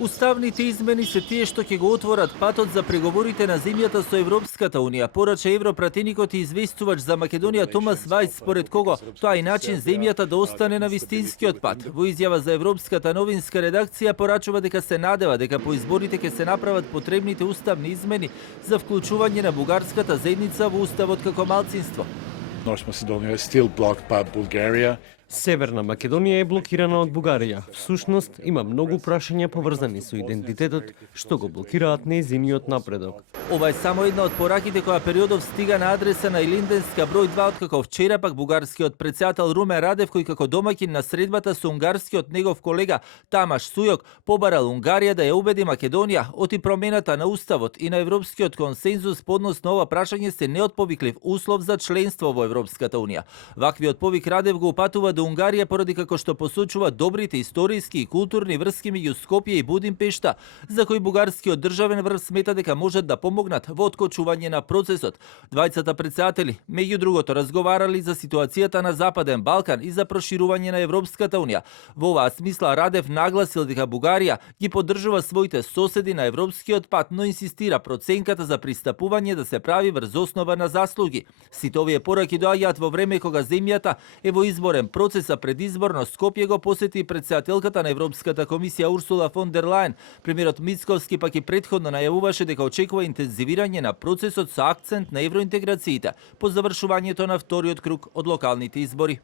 Уставните измени се тие што ќе го отворат патот за преговорите на земјата со Европската унија, порача европратеникот и известувач за Македонија Томас Вајц, според кого тоа е начин земјата да остане на вистинскиот пат. Во изјава за Европската новинска редакција порачува дека се надева дека по изборите ќе се направат потребните уставни измени за вклучување на бугарската заедница во уставот како малцинство. North Macedonia is still blocked by Bulgaria. Северна Македонија е блокирана од Бугарија. Всушност, има многу прашања поврзани со идентитетот, што го блокираат нејзиниот напредок. Ова е само една од пораките која периодов стига на адреса на Илинденска број 2, откако вчера пак бугарскиот претседател Румен Радев, кој како домаќин на средбата со унгарскиот негов колега Тамаш Сујок, побарал Унгарија да ја убеди Македонија оти промената на уставот и на европскиот консензус по однос на ова прашање се неотповиклив услов за членство во Европската унија. Ваквиот повик Радев го упатува до Унгарија поради како што посочува добрите историски и културни врски меѓу Скопје и Будимпешта, за кои бугарскиот државен врв смета дека можат да помогнат во откочување на процесот. Двајцата претседатели, меѓу другото, разговарали за ситуацијата на Западен Балкан и за проширување на Европската унија. Во оваа смисла Радев нагласил дека Бугарија ги поддржува своите соседи на европскиот пат, но инсистира проценката за пристапување да се прави врз основа на заслуги. Сите овие пораки доаѓаат во време кога земјата е во изборен процеса предизборно. Скопје го посети претседателката на Европската комисија Урсула фон дер Лајен. Премиерот Мицковски пак и претходно најавуваше дека очекува интензивирање на процесот со акцент на евроинтеграциите по завршувањето на вториот круг од локалните избори.